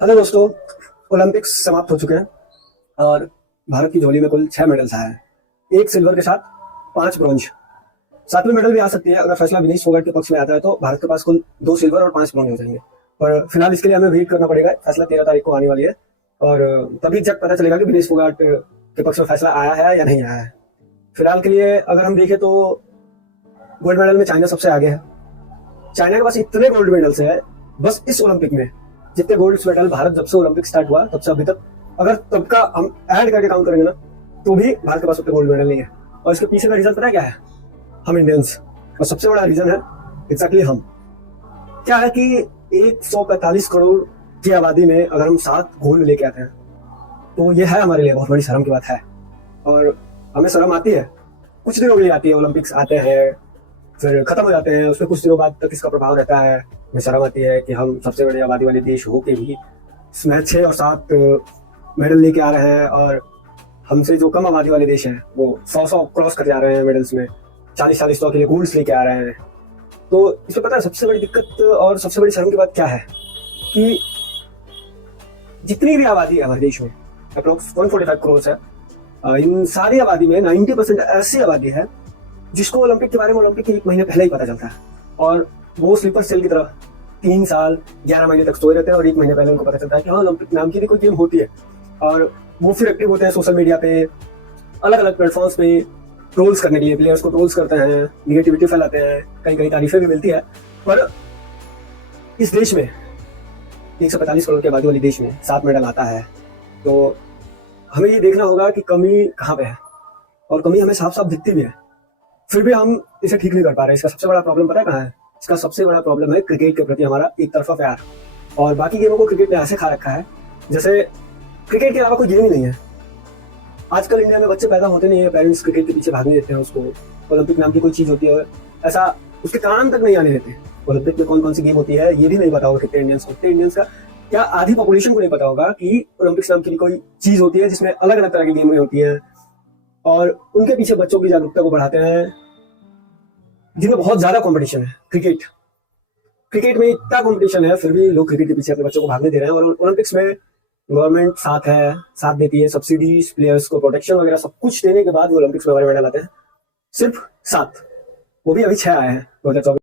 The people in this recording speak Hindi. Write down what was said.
हेलो दोस्तों। ओलंपिक्स समाप्त हो चुके हैं और भारत की झोली में कुल 6 मेडल्स आए हैं। एक सिल्वर के साथ 5 ब्रॉन्ज। 7वीं मेडल भी आ सकती है अगर फैसला विनेश फोगाट के पक्ष में आता है, तो भारत के पास कुल 2 सिल्वर और 5 ब्रॉन्ज हो जाएंगे। पर फिलहाल इसके लिए हमें वेट करना पड़ेगा। फैसला 13 तारीख को आने वाली है और तभी जब पता चलेगा कि विनेश फोगाट के पक्ष में फैसला आया है या नहीं आया है। फिलहाल के लिए अगर हम देखें तो गोल्ड मेडल में चाइना सबसे आगे है। चाइना के पास इतने गोल्ड मेडल्स है बस इस ओलंपिक में, जितने गोल्ड मेडल भारत जब से ओलंपिक स्टार्ट हुआ तब से अभी तक, अगर तब का हम ऐड करके काउंट करेंगे ना, तो भी भारत के पास उतने गोल्ड मेडल नहीं है। और इसके पीछे का रीजन पता है क्या है? हम इंडियंस। और सबसे बड़ा रीजन है एग्जैक्टली हम। क्या है कि 145 करोड़ की आबादी में अगर हम 7 गोल्ड लेके आते हैं, तो ये है हमारे लिए बहुत बड़ी शर्म की बात है। और हमें शर्म आती है, कुछ दिनों के लिए आती है। ओलंपिक्स आते हैं फिर खत्म हो जाते हैं, उसमें कुछ दिनों बाद तक इसका प्रभाव रहता है। हमें शर्म आती है कि हम सबसे बड़ी आबादी वाले देश हो के भी इसमें 6 और 7 मेडल लेके आ रहे हैं, और हमसे जो कम आबादी वाले देश हैं वो 100 क्रॉस कर जा रहे हैं मेडल्स में, 40 100 के लिए गोल्ड्स लेके आ रहे हैं। तो इसमें पता है सबसे बड़ी दिक्कत और सबसे बड़ी शर्म की बात क्या है कि जितनी भी आबादी है हमारे देश में, अप्रोक्स 145 करोड़ है, इन सारी आबादी में 90% ऐसी आबादी है जिसको ओलंपिक के बारे में ओलंपिक के 1 महीने पहले ही पता चलता है, और वो स्लीपर सेल की तरह 3 साल 11 महीने तक सोए रहते हैं और 1 महीने पहले उनको पता चलता है कि हाँ ओलंपिक नाम की भी कोई गेम होती है। और वो फिर एक्टिव होते हैं सोशल मीडिया पे, अलग अलग प्लेटफॉर्म्स पे ट्रोल्स करने के लिए, प्लेयर्स को ट्रोल्स करते हैं, निगेटिविटी फैलाते हैं, कहीं कहीं तारीफें भी मिलती है। पर इस देश में 145 करोड़ की आबादी वाले देश में 7 मेडल आता है, तो हमें ये देखना होगा कि कमी कहाँ पे है, और कमी हमें साफ साफ दिखती भी है, फिर भी हम इसे ठीक नहीं कर पा रहे। इसका सबसे बड़ा प्रॉब्लम पता है कहाँ है? इसका सबसे बड़ा प्रॉब्लम है क्रिकेट के प्रति हमारा एक तरफा प्यार। और बाकी गेमों को क्रिकेट ने ऐसे खा रखा है जैसे क्रिकेट के अलावा कोई गेम ही नहीं है। आजकल इंडिया में बच्चे पैदा होते नहीं है, पेरेंट्स क्रिकेट के पीछे भागने देते हैं उसको। ओलंपिक नाम की कोई चीज होती है ऐसा उसके कान तक नहीं आने देते। ओलंपिक में कौन कौन सी गेम होती है ये भी नहीं पता होगा कितने इंडियंस को। कितने इंडियंस का क्या आधी पॉपुलेशन को नहीं पता होगा कि ओलंपिक्स नाम की कोई चीज होती है जिसमें अलग अलग तरह की गेमें होती है। और उनके पीछे बच्चों की जागरूकता को बढ़ाते हैं जिनमें बहुत ज्यादा कंपटीशन है। क्रिकेट में इतना कंपटीशन है फिर भी लोग क्रिकेट के पीछे अपने बच्चों को भागने दे रहे हैं। और ओलंपिक्स में गवर्नमेंट साथ देती है, सब्सिडीज, प्लेयर्स को प्रोटेक्शन वगैरह सब कुछ देने के बाद वो ओलंपिक्स में हमारे मेडल आते हैं। सिर्फ 7, वो भी अभी 6 आए हैं 2024।